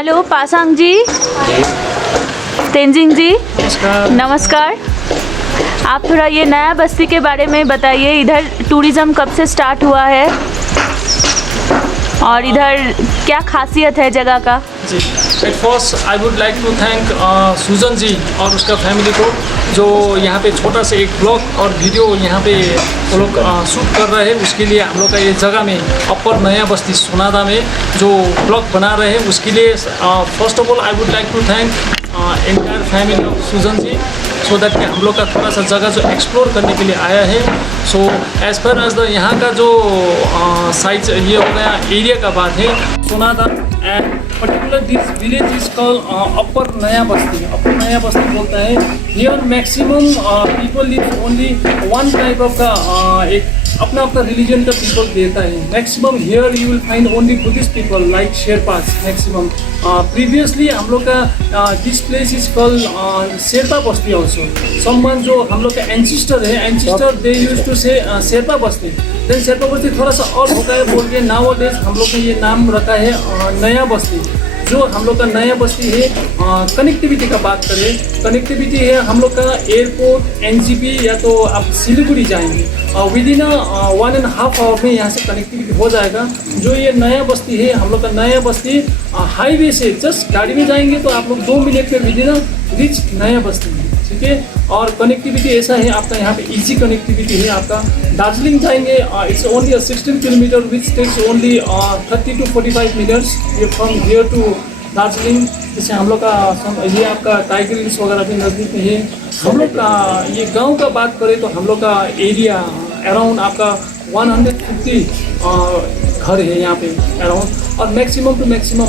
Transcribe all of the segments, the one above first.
Hello Pasang जी, तेंजिंग जी, नमस्कार। नमस्कार। आप थोड़ा ये नया बस्ती के बारे में बताइए। इधर टूरिज़्म कब से स्टार्ट हुआ है और इधर क्या खासियत है जगह का? जी, at first I would like to thank Sujan ji और उसका फैमिली को, जो यहाँ पे छोटा सा एक ब्लॉग और वीडियो यहाँ पे वो लोग शूट कर रहे हैं। उसके लिए हम लोग का ये जगह में अपर नया बस्ती सोनादा में जो ब्लॉग बना रहे हैं, उसके लिए first of all I would like to thank entire family of Sujan ji, so that कि हम लोग का थोड़ा सा जगह जो एक्सप्लोर करने के लिए आया है। So as per as the यहाँ का जो साइज ये हो गया एरिया का बात है Sonada, and particular this village is call upper Naya Basti. Upper Naya Basti बोलता है here maximum people live only one type of का एक अपना अपना रिलीजन का पीपल देता है। Maximum here you will find only Buddhist people like Sherpas maximum. Previously हम लोग का this place is called Sherpa Basti also. Someone जो हम लोग का एंसिस्टर है, एंसिस्टर दे यूज टू से शेरपा बस्ती। देन शेरपा बस्ती थोड़ा सा और होता है बोल के नाउ डेज हम लोग ने ये नाम रखा है नया बस्ती। जो हम लोग का नया बस्ती है, कनेक्टिविटी का बात करें, कनेक्टिविटी है हम लोग का एयरपोर्ट एनजीपी या तो आप सिलीगुड़ी जाएंगे विद इन 1.5 आवर में यहाँ से कनेक्टिविटी हो जाएगा। जो ये नया बस्ती है हम लोग का नया बस्ती हाईवे से जस्ट गाड़ी में जाएंगे तो आप लोग 2 मिनट में विद इन रिच नया बस्ती है, ठीक है। और कनेक्टिविटी ऐसा है आपका यहाँ पे इजी कनेक्टिविटी है। आपका दार्जिलिंग जाएंगे it's only 16 kilometre which takes only 30 to 45 minutes from here to Darjeeling. जैसे हम लोग का ये आपका टाइगर हिल्स वगैरह भी नज़दीक में है। हम लोग का ये गांव का बात करें तो हम लोग का एरिया अराउंड आपका 150 घर है यहाँ पे अराउंड, और मैक्सिमम टू मैक्सिमम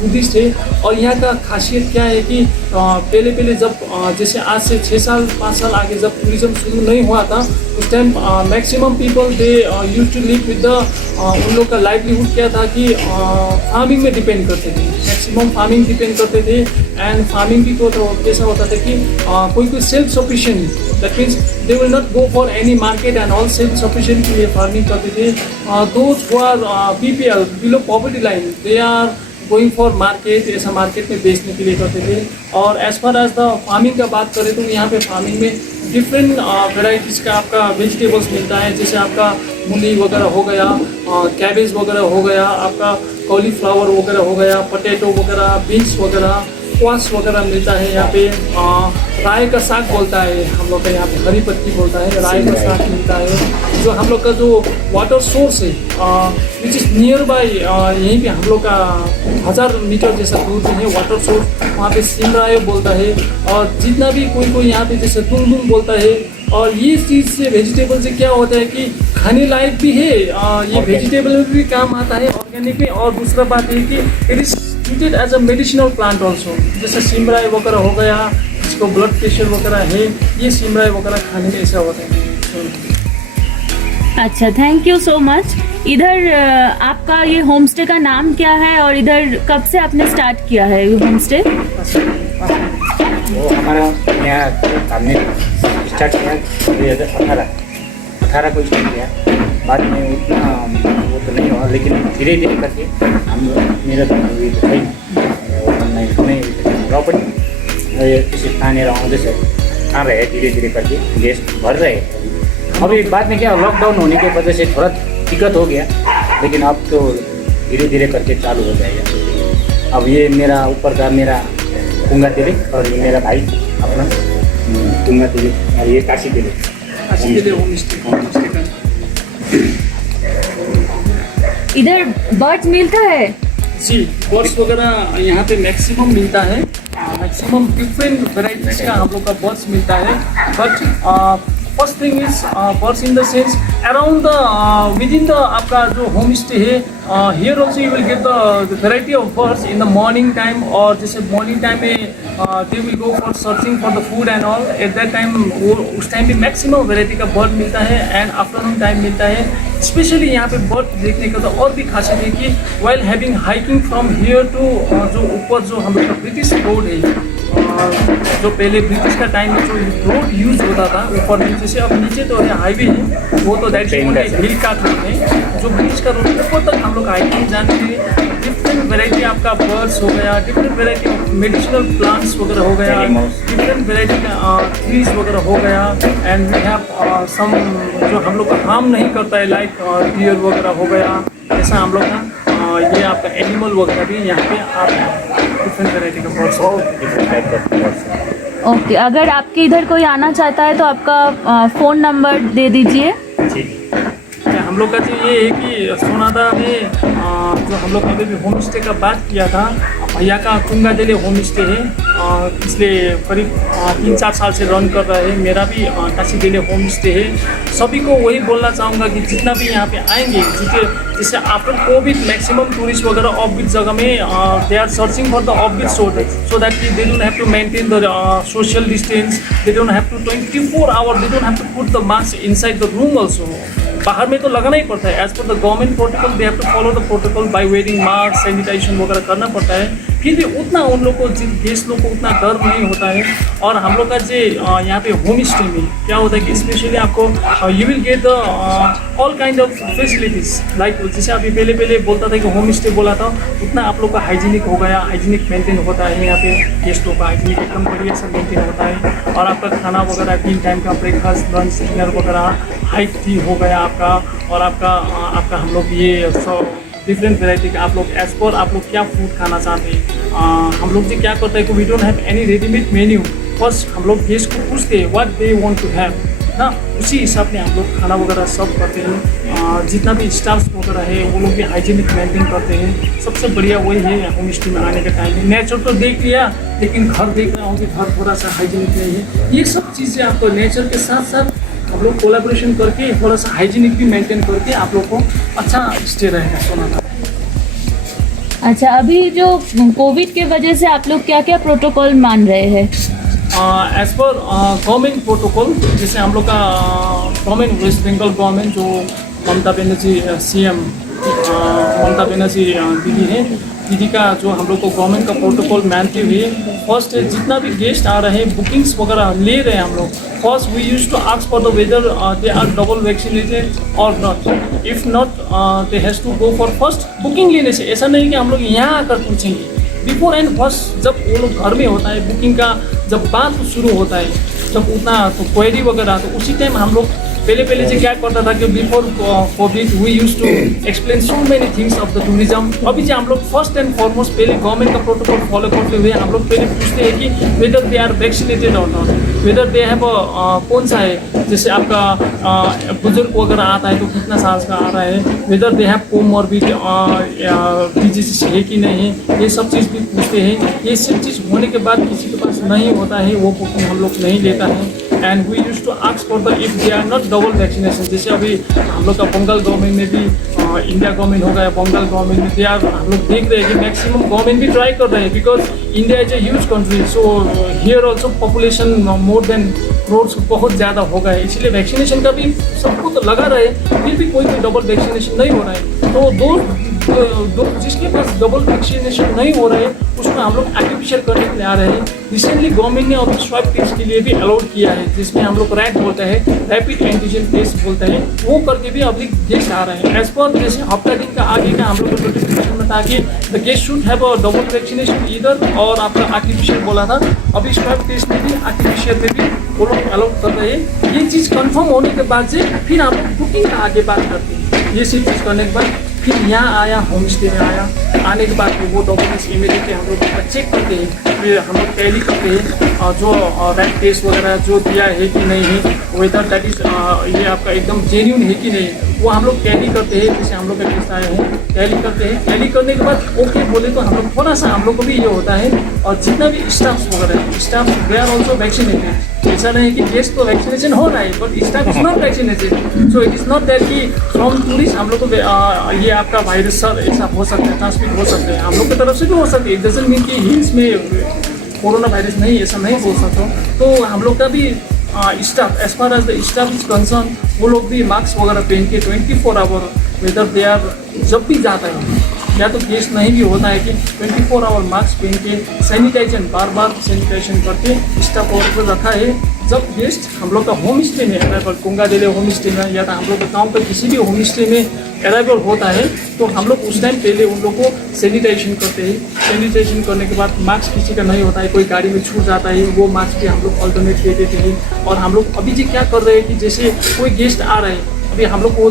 बुद्धिस्ट है। और यहाँ का खासियत क्या है कि पहले जब जैसे आज से 6 साल 5 साल आगे जब टूरिज़्म शुरू नहीं हुआ था उस time maximum people they use to live with the उन लोग का लाइवलीहुड क्या था कि फार्मिंग में डिपेंड करते थे, मैक्सिमम फार्मिंग डिपेंड करते थे। एंड फार्मिंग भी तो कैसा होता था कि कोई self sufficient, that means they will not go for any market and all self sufficient के लिए फार्मिंग करते थे। Those who are BPL below poverty line they are going for market, ऐसा मार्केट में बेचने के लिए करते थे। और as far as the farming का बात करें तो यहाँ पे फार्मिंग में डिफरेंट वेराइटीज़ का आपका वेजिटेबल्स मिलता है। जैसे आपका मूली वगैरह हो गया, कैबेज वगैरह हो गया, आपका कॉलीफ्लावर वगैरह हो गया, पोटैटो वगैरह, बीन्स वगैरह, क्वास वगैरह मिलता है यहाँ पे। राय का साग बोलता है हम लोग का यहाँ पे, हरी पत्ती बोलता है, राय का साग मिलता है। जो हम लोग का जो वाटर सोर्स है विच इज़ नियर बाई, यहीं पे हम लोग का 1000 मीटर जैसा दूर पे है वाटर सोर्स, वहाँ पे सिमराय बोलता है। और जितना भी कोई यहाँ पे जैसे तुंगुंग बोलता है। और ये चीज़ से वेजिटेबल से क्या होता है कि खाने लायक भी है, ये वेजिटेबल में भी काम आता है ऑर्गेनिक में। और दूसरा बात है कि it is treated as a medicinal plant also. जैसे सिमराय वगैरह हो गया, जिसको ब्लड प्रेशर वगैरह है, ये सिमराय वगैरह खाने में ऐसा होता है। अच्छा, थैंक यू सो मच। इधर आपका ये होम स्टे का नाम क्या है और इधर कब से आपने स्टार्ट किया है ये होम स्टे? वो हमारा यहाँ हमने स्टार्ट किया 2018 को स्टार्ट किया। बाद में उतना वो तो नहीं हुआ, लेकिन धीरे धीरे करके हम मेरा प्रॉपर्टी किसी खाने आउँदैछ आ रहे धीरे धीरे करके गेस्ट बढ़ रहे। अभी बाद में क्या लॉकडाउन होने की वजह से थोड़ा दिक्कत हो गया, लेकिन अब तो धीरे धीरे करके चालू हो जाएगा। अब ये मेरा ऊपर का मेरा कुंगा तिलिक और ये मेरा भाई अपना कुंगा तिलिक और ये काशी तिलिक होम स्टे का। इधर बर्ड्स मिलता है? जी, बर्ड्स वगैरह यहाँ पे मैक्सिमम मिलता है। मैक्सिमम डिफरेंट वेराइटीज़ का हम लोग का बर्ड्स मिलता है। But first thing is birds in the sense around the with in the आपका जो होम स्टे है, here also you will get the variety of birds in the morning time. और जैसे मॉर्निंग टाइम में they will go for searching for the food and all. At that time वो उस time भी maximum variety का bird मिलता है। And afternoon time मिलता है। स्पेशली यहाँ पे बर्ड देखने का तो और भी खासियत है कि while having hiking from here to जो ऊपर जो हम लोग का ब्रिटिश रोड है, जो पहले ब्रिटिश का टाइम में जो रोड यूज होता था ऊपर नीचे से, अब नीचे तो हाईवे है, वो तो दैट हिल का रोड है। जो ब्रिटिश का रोड ऊपर तक हम लोग हाइकिंग जाने के लिए डिफरेंट वैरायटी आपका बर्ड्स हो गया, different variety of medicinal plants वगैरह हो गया, डिफरेंट वैरायटी का ट्रीज वगैरह हो गया। एंड वी हैव सम जो हम लोग को हार्म नहीं करता है, लाइक डियर वगैरह हो गया, ऐसा हम लोग का ये आपका एनिमल वगैरह भी यहाँ पे आप डिफरेंट वैरायटी का बर्ड्स हो गया। ओके, अगर आपके इधर कोई आना चाहता है तो आपका फ़ोन नंबर दे दीजिए। हम लोग का जो ये है कि सोनादा में जो हम लोग अभी भी होम स्टे का बात किया था, भैया का कुंगा डेले होम स्टे है, पिछले करीब 3-4 साल से रन कर रहा है। मेरा भी टासी डेले होम स्टे है। सभी को वही बोलना चाहूँगा कि जितना भी यहाँ पे आएंगे, जैसे आफ्टर कोविड मैक्सिमम टूरिस्ट वगैरह ऑफ बीट जगह में they are searching for the off beat so that they don't have to maintain the social distance, they don't have to 24 hour, they don't have to put the mask inside the room also. बाहर में तो लगाना ही पड़ता है, as per the government protocol they have to follow the protocol by wearing mask, sanitization वगैरह करना पड़ता है। फिर भी उतना उन लोग को, जिन गेस्ट लोग को उतना डर नहीं होता है। और हम लोग का जो यहाँ पे होम स्टे में क्या होता है कि स्पेशली आपको you will get the all kind of facilities, like जैसे अभी पहले बोलता था कि होम स्टे बोला था, उतना आप लोग का हाइजीनिक हो गया, हाइजीनिक मेंटेन होता है यहाँ पे, गेस्टों का हाइजीनिक एकदम बढ़िया से मेंटेन होता है। और आपका खाना वगैरह 3 टाइम का ब्रेकफास्ट, लंच, डिनर वगैरह हाइट टी हो गया आपका। और आपका हम लोग ये सब डिफरेंट वेराइटी का आप लोग एज पर आप लोग क्या फूड खाना चाहते हैं। हम लोग जो क्या करते हैं कि we don't have any readymade menu, first हम लोग गेस्ट को पूछते हैं what they want to have ना, उसी हिसाब से हम लोग खाना वगैरह सब करते हैं। जितना भी स्टाफ वगैरह है वो लोग भी हाइजीनिक मेंटेन करते हैं। सबसे बढ़िया वही है होम स्टे में आने के टाइम में। नेचर तो देख लिया, लेकिन घर देख रहा हूँ कि घर थोड़ा सा हाइजीनिक नहीं है। ये सब चीज़ें आपको नेचर के साथ साथ हम लोग कोलैबोरेशन करके थोड़ा सा हाइजीनिक भी मेंटेन करके आप लोग को अच्छा स्टे रहेगा सोनादा। अच्छा, अभी जो कोविड के वजह से आप लोग क्या क्या प्रोटोकॉल मान रहे हैं? एज पर गवर्नमेंट प्रोटोकॉल, जैसे हम लोग का गवर्नमेंट वेस्ट बंगाल गवर्नमेंट जो ममता बनर्जी CM ममता बनर्जी दीदी है, दीदी का जो हम लोग को गवर्नमेंट का प्रोटोकॉल मानते हुए फर्स्ट जितना भी गेस्ट आ रहे हैं बुकिंग्स वगैरह ले रहे हैं हम लोग, first we use to ask for the weather they are double vaccinated और not. If not they has to go for first booking लेने से। ऐसा नहीं कि हम लोग यहाँ आकर पूछेंगे, बिफोर एंड फर्स्ट जब वो लोग घर में होता है बुकिंग का, जब बात शुरू होता है, जब उतना तो क्वेरी वगैरह, तो उसी टाइम हम लोग पहले से क्या करता था कि before COVID we use to explain so many things of the tourism. अभी जो हम लोग फर्स्ट एंड फॉरमोस्ट पहले गवर्नमेंट का प्रोटोकॉल फॉलो करते हुए हम लोग पहले पूछते हैं कि वेदर दे आर वैक्सीनेटेड और नॉट, वेदर दे हैव कौन सा है, जैसे आपका बुजुर्ग वगैरह आता है तो कितना साल का आ रहा है, weather they have comorbid disease है कि नहीं है, ये सब चीज़ भी पूछते हैं। ये सब चीज़ होने के बाद किसी के पास नहीं होता है वो बुकिंग हम लोग नहीं लेता है। And we use to ask for the if they are not double vaccination, जैसे अभी हम लोग का बंगाल गवर्नमेंट में भी इंडिया गवर्नमेंट हो गया, बंगाल गवर्नमेंट में दे आर, हम लोग देख रहे हैं कि मैक्सिमम गवर्नमेंट भी ट्राई कर रहे हैं, because India is a huge country, so here also population more than crores बहुत ज़्यादा हो गए, इसलिए वैक्सीनेशन का भी सबको तो लगा रहे, फिर भी कोई डबल वैक्सीनेशन नहीं हो रहा है। तो दो जिसके पास डबल वैक्सीनेशन नहीं हो रहा है उसमें हम लोग आर्टिफिशियल करने के लिए आ रहे हैं। रिसेंटली गवर्नमेंट ने अभी स्वाब टेस्ट के लिए भी अलाउड किया है, जिसमें हम लोग रैट बोलते हैं, रैपिड एंटीजन टेस्ट बोलते हैं, वो करके भी अभी गेस्ट आ रहे हैं। एज पर जैसे हफ्ता दिन का आगे का हम लोग को नोटिफिकेशन में था कि the guest should have a double vaccination इधर, और आपका आर्टिफिशियल बोला था, अभी स्वाब टेस्ट में भी आर्टिफिशियल में भी वो लोग अलाउड कर रहे हैं। ये चीज़ कन्फर्म होने के बाद से फिर हम लोग बुकिंग का आगे बात करते हैं। ये सब चीज़ करने के बाद फिर यहाँ आया, होम स्टे में आया, आने के बाद वो डॉक्यूमेंट्स इमीडिएटली हम लोग चेक करते हैं, फिर हम लोग टैली करते हैं जो रैट टेस्ट वगैरह जो दिया है कि नहीं है, वेदर दैट इज ये आपका एकदम जेन्यून है कि नहीं, वो हम लोग टैली करते हैं। जैसे हम लोग का टेस्ट आए हैं, टैली करते हैं, टैली करने के बाद ओके बोले तो हम लोग थोड़ा सा हम लोग को भी ये होता है, और जितना भी स्टाफ वगैरह है, staff they are also vaccinated. ऐसा नहीं कि गेस्ट तो वैक्सीनेशन हो रहा है but staff is not vaccinated, so it is not that कि फ्रॉम टूरिस्ट हम लोग को ये आपका वायरस सर ऐसा हो सकता है, ट्रांसमिट हो सकते हैं, हम लोग की तरफ से भी हो सकती है। इट डजंट मीन कि हिल्स में कोरोना वायरस नहीं, ऐसा नहीं हो सकता। तो हम लोग का भी staff, as far as the staff is concern, वो लोग भी मास्क वगैरह पहन के 24 आवर वेदर दे आर, जब भी जाता है या तो गेस्ट नहीं भी होता है कि 24 आवर मास्क पहन के सैनिटाइजेशन बार बार सैनिटाइजेशन करके स्टाफ और रखा है, जब गेस्ट हम लोग का होम स्टे में अराइवल, कुंगा डेले होम स्टे में या तो हम लोग का गाँव का किसी भी होम स्टे में अराइवल होता है, तो हम लोग उस टाइम पहले उन लोग को सैनिटाइजेशन करते हैं। सैनिटाइजेशन करने के बाद मास्क किसी का नहीं होता है, कोई गाड़ी में छूट जाता है, वो मास्क भी हम लोग अल्टरनेट दे देते हैं। और हम लोग अभी जी क्या कर रहे हैं कि जैसे कोई गेस्ट आ रहे हैं, अभी हम लोग वो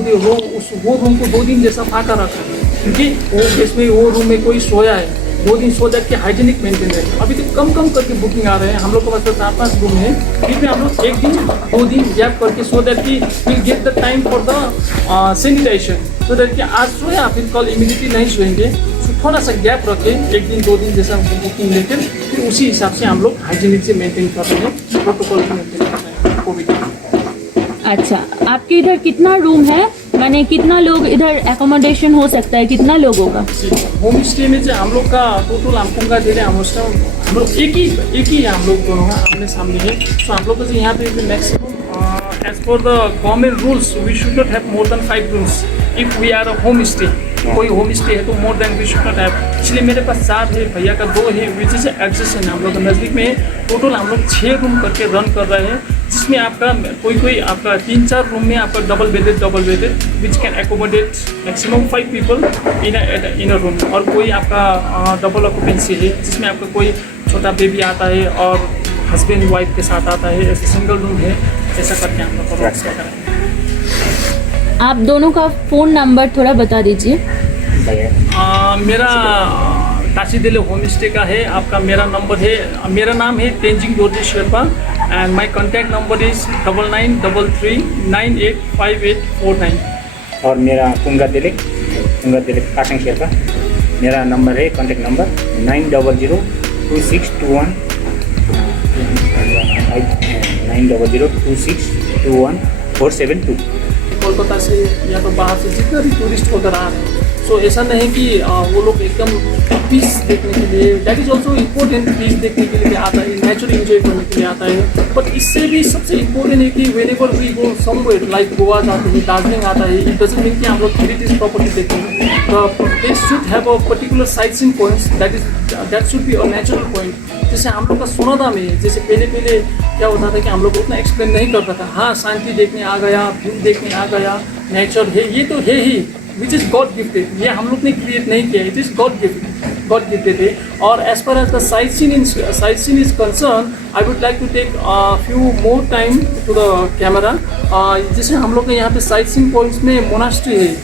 रूम को 2 दिन जैसा फाँका रखा है, क्योंकि वो गेस्ट में वो रूम में कोई सोया है, 2 दिन सो जाके हाइजीनिक मेंटेन है। अभी तो कम करके बुकिंग आ रहे हैं, हम लोग के पास तो 4-5 रूम है, फिर भी हम लोग 1 दिन 2 दिन गैप करके सो दैट कि will get the time for the sanitisation, so that कि आज सोया फिर कल इमीडिएटली नहीं सोएंगे, तो थोड़ा सा गैप रखें, 1 दिन 2 दिन जैसा बुकिंग लेकर फिर उसी हिसाब से हम लोग हाइजीनिक से मेंटेन कर रहे हैं, प्रोटोकॉल से मेंटेन कर रहे हैं कोविड। अच्छा, आपके इधर कितना रूम है, माने कितना लोग इधर एकोमोडेशन हो सकता है, कितना लोगों का? होम स्टे में जो हम लोग का टोटल हमकुंगा डेले हम लोग एक ही हम लोग दोनों हैं, आमने सामने है। तो हम लोग को यहाँ पे maximum as per the government rules we should not have more than 5 rooms if we are a home stay. कोई होम स्टे है तो more than we should not have. इसलिए मेरे पास 4 है, भैया का 2 है, विच इज एडजस्टेड हम लोग नज़दीक में। टोटल हम लोग 6 रूम करके रन कर रहे हैं, जिसमें आपका कोई आपका 3-4 रूम में आपका double bedded which can accommodate maximum 5 people in a room. और कोई आपका डबल ऑक्यूपेंसी है, जिसमें आपका कोई छोटा बेबी आता है और हस्बैंड वाइफ के साथ आता है, ऐसे सिंगल रूम है, ऐसा करके हम लोग प्रोवाइड कर रहे हैं। आप दोनों का फ़ोन नंबर थोड़ा बता दीजिए। मेरा ताशीदेले होम स्टे का है, आपका मेरा नंबर है, मेरा नाम है Tenzing Dorje Sherpa and my contact number is 9933985849। और मेरा कुंगा दिले काशंग शेर्पा, मेरा नंबर है कॉन्टैक्ट नंबर 9002621 कोलकाता से या तो बाहर से जितना भी टूरिस्ट वगैरह आ रहे हैं, सो ऐसा नहीं कि वो लोग एकदम पीस देखने के लिए, that is also important, peace देखने के लिए आता है, नेचर एंजॉय करने के लिए आता है। बट इससे भी सबसे इम्पोर्टेंट है कि whenever we go somewhere like Goa जाते हैं, दार्जिलिंग आता है, इट डजंट मीन कि हम लोग हेरिटेज प्रॉपर्टी देखते हैं। They should have a particular sight seeing points, that should be a natural point. जैसे हम लोग का सोनादा में जैसे पहले क्या होता था कि हम लोग उतना एक्सप्लेन नहीं करता था, हाँ शांति देखने आ गया, व्यू देखने आ गया, नेचर है, ये तो है ही, विच इज़ गॉड गिफ्टेड, ये हम लोग ने क्रिएट नहीं किया, इट इज़ गॉड गिफ्टेड है। और as per as the sightseeing is concern, I would like to take few more time to the camera. जैसे हम लोग के यहाँ पे साइट सीन पॉइंट्स में मोनास्ट्री है,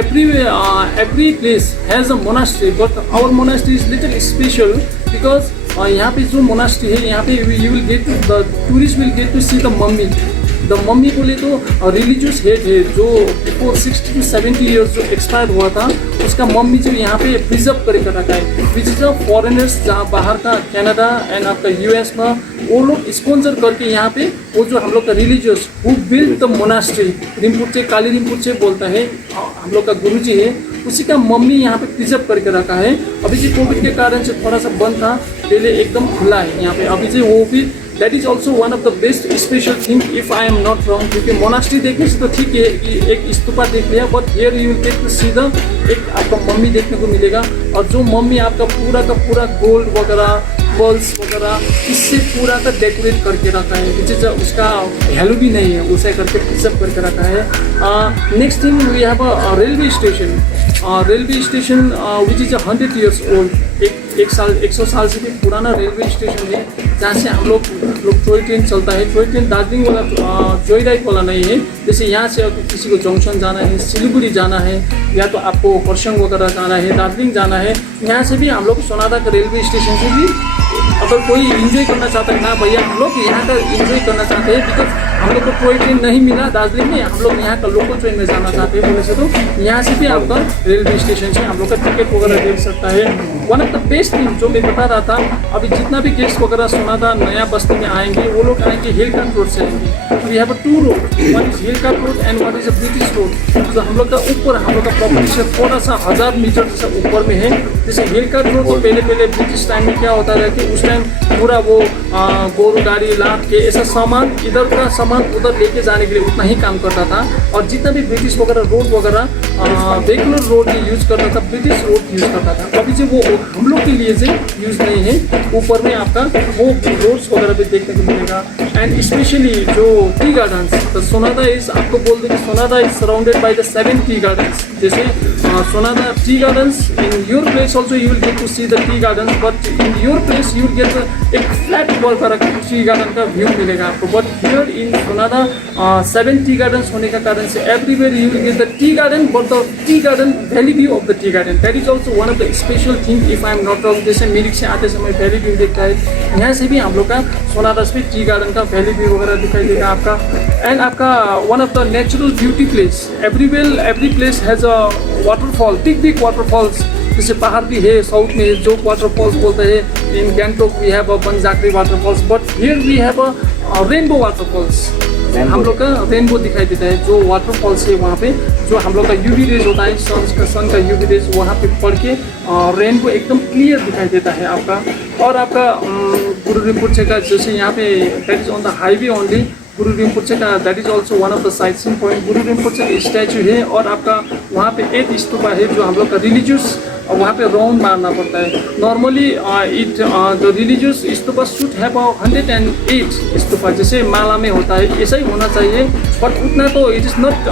every place has a monastery, but our monastery is little special because यहाँ पे जो monastery है, यहाँ पे the tourists will get to see the mummy. The mummy बोले तो रिलीजियस हेड है जो बिफोर 60 to 70 ईयर्स जो एक्सपायर हुआ था, उसका मम्मी जो यहाँ पे प्रिजर्व करके रखा है, विच इज़ द फॉरेनर्स जहाँ बाहर का कनाडा एंड आपका US में वो लोग स्पॉन्सर करके यहाँ पे वो जो हम लोग का religious who build the monastery, Rinpoche Kali Rinpoche बोलता है, हम लोग का गुरुजी है, उसी का मम्मी यहाँ पे प्रिजर्व करके रखा है। अभी जो कोविड के कारण से थोड़ा सा बंद था, पहले एकदम खुला है यहाँ पे अभी जो वो भी। That is also one of the best special thing if I am not wrong, क्योंकि मोनास्ट्री देखने से तो ठीक है कि एक स्तूपा देख लिया, but here you will get to see the एक आपका मम्मी देखने को मिलेगा। और जो मम्मी आपका पूरा का पूरा गोल्ड वगैरह पर्ल्स वगैरह इससे पूरा का डेकोरेट करके रखा है, विच इज उसका वैल्यू भी नहीं है, उसे करके प्रिजर्व करके रखा है। Next thing we have a railway station which is 100 years old, 100 साल से भी पुराना रेलवे स्टेशन है, जहाँ से हम लोग टॉय ट्रेन चलता है। टॉय ट्रेन दार्जिलिंग वाला जॉय राइड वाला नहीं है, जैसे यहाँ से अगर किसी को जंक्शन जाना है, सिलीगुड़ी जाना है, या तो आपको करसंग वगैरह जाना है, दार्जिलिंग जाना है, यहाँ से भी हम लोग सोनादा का रेलवे स्टेशन से भी अगर कोई इन्जॉय करना चाहता है ना भैया, हम लोग यहाँ का इन्जॉय करना चाहते हैं, बिकॉज हम लोग को टॉय ट्रेन नहीं मिला दार्जिलिंग में, हम लोग यहाँ का लोकल ट्रेन में जाना चाहते हैं बोले से, तो यहाँ से भी आपका रेलवे स्टेशन से हम लोग का टिकट वगैरह देख सकता है। One of the best thing जो मैं बता रहा था, अभी जितना भी गेस्ट वगैरह सोनादा नया बस्ती में आएंगे, वो लोग आएंगे हिलकाट रोड से आएंगे। We have 2 road, one is hill cart road and one is a British road, जो हम लोग का ऊपर हम लोग का प्रॉपर्टी से थोड़ा सा 1000 मीटर जैसा ऊपर में है। जैसे हिलकाट रोड को पहले ब्रिटिश टाइम में क्या होता था कि उस टाइम टाइम पूरा वो गोरू गाड़ी लाद के ऐसा सामान इधर का सामान उधर लेके जाने के लिए उतना ही काम करता था। और जितना भी ब्रिटिश वगैरह रोड वगैरह रेगुलर रोड यूज़ करता था, ब्रिटिश रोड यूज़ करता था। अभी जो वो हम लोग के लिए से यूज़ नहीं है। ऊपर में आपका वो रोड्स वगैरह भी देखने को मिलेगा। एंड स्पेशली जो टी गार्डन्स, तो सोनादा इज, आपको बोल दें कि Sonada is surrounded by the 7 tea gardens. जैसे Sonada tea gardens, in your place also you will get to see the tea gardens, but in your place you will get एक flat wall पर tea garden का view मिलेगा आपको। But here in Sonada 7 tea gardens होने का कारण से everywhere you will get the tea garden, but the tea garden valley view of the tea garden, that is also one of the special thing if I am not wrong. जैसे मिरिक से आते समय valley view देखता है, यहाँ से भी हम लोग का सोनादा से टी गार्डन का वैली व्यू वगैरह दिखाई देगा आपका। एंड आपका one of the natural beauty place, every place has a waterfall, big waterfalls. जैसे पहाड़ भी है साउथ में जो वाटरफॉल्स बोलते हैं। In Gangtok we have a Banjhakri waterfalls, but here we have a rainbow waterfalls. हम लोग का रेनबो दिखाई देता है जो वाटरफॉल्स है वहाँ पे, जो हम लोग का यूवी रेज होता है, सन का यूवी रेज वहाँ पे पड़ के रेनबो एकदम क्लियर दिखाई देता है आपका। और आपका गुरु रिम्पोचे का जैसे यहाँ पे that is on the highway only, गुरु रिम्पोचे का that is also one of the sight seeing point. गुरु रिम्पोचे का स्टैचू है और आपका वहाँ पे 8 स्तूपा है जो हम लोग का रिलीजियस, वहाँ पे राउंड मारना पड़ता है। Normally the religious stupa should have 108 stupa, जैसे माला में होता है ऐसा ही होना चाहिए। बट उतना तो it is not,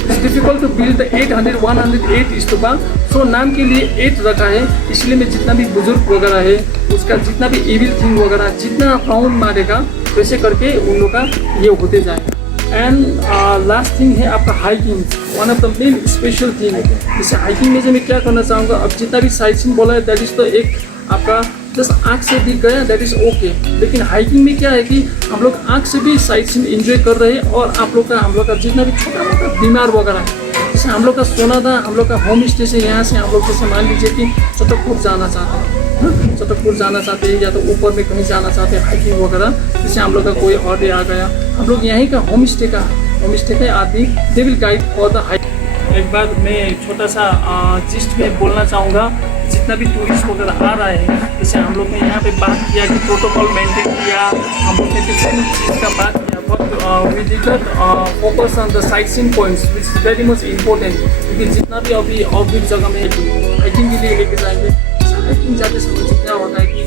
it's difficult to build the 108 stupa. So नाम के लिए 8 रखा है, इसलिए मैं जितना भी बुजुर्ग वगैरह है उसका जितना भी इविल थिंग वगैरह जितना राउंड मारेगा वैसे करके उन लोग का ये होते जाएगा। एंड लास्ट थिंग है आपका hiking, one of the main special thing. जैसे हाइकिंग में जो मैं क्या करना चाहूँगा, अब जितना भी साइट सीइंग बोला है दैट इज़ तो एक आपका जस्ट आँख से दिख गया दैट इज़ ओके। लेकिन हाइकिंग में क्या है कि हम लोग आँख से भी साइट सीइंग एंजॉय कर रहे हैं और आप लोग का हम लोग का जितना भी छोटा मोटा बीमार वगैरह है, जैसे हम लोग का सोनादा हम लोग का होम स्टे से यहाँ से हम लोग जैसे मान लीजिए कि चटकपुर जाना चाहते हैं, चटकपुर जाना चाहते हैं या तो ऊपर में कहीं जाना चाहते हैं हाइकिंग वगैरह, जैसे हम लोग का कोई ऑर्डर आ गया, हम लोग यहीं का होम स्टे का आदमी they will guide for the hike. एक बार मैं छोटा सा जिस्ट में बोलना चाहूँगा, जितना भी टूरिस्ट वगैरह आ रहा है, जैसे हम लोग ने यहाँ पे बात किया कि प्रोटोकॉल मेंटेन किया, हम लोग ने डिफरेंट चीज़ का बात किया, but we did not focus on the sightseeing points which is very much important. क्योंकि जितना भी अभी ऑफबीट जगह में हाइकिंग के लिए लेके जाएंगे, हाइकिंग जाते समय से क्या होता है कि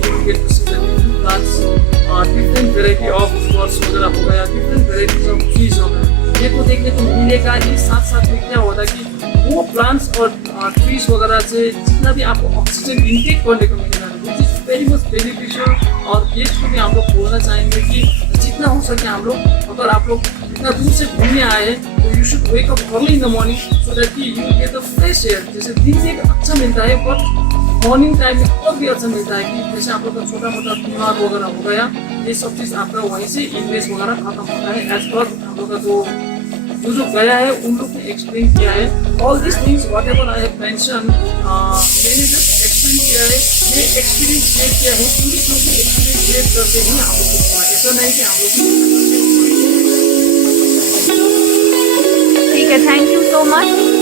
डिफरेंट वेराइटी ऑफ फ्लावर्स वगैरह हो गया, डिफरेंट वेराइटीज ऑफ ट्रीज हो गया, ये तो देखने को मिलेगा ही। साथ साथ में क्या होता है कि वो प्लांट्स और ट्रीज वगैरह से जितना भी आपको ऑक्सीजन इनटेक करने को मिलेगा विच इज़ वेरी मच बेनिफिशियल। और ये चीज़ भी हम लोग बोलना चाहेंगे कि जितना हो सके हम लोग, अगर आप लोग इतना दूर से घूमने आए हैं तो you should wake up early in the morning so that कि you get the fresh air. जैसे दिन से अच्छा मिलता है बट मॉर्निंग टाइम में और भी अच्छा मिलता है कि जैसे आप लोग का छोटा मोटा बीमार वगैरह हो गया, ये सब चीज़ आपका वहीं से इनवेस्ट वगैरह खत्म होता है। एज पर हम लोग का जो गया है उन लोग ने एक्सप्लेन किया है। All this things what ever I have mention मैंने जस्ट एक्सप्लेन किया है, मैं एक्सपीरियंस शेयर किया है, पूरी लोग एक्सपीरियंस शेयर करते ही हम लोग को, ऐसा नहीं कि हम लोग। ठीक है, थैंक यू सो मच।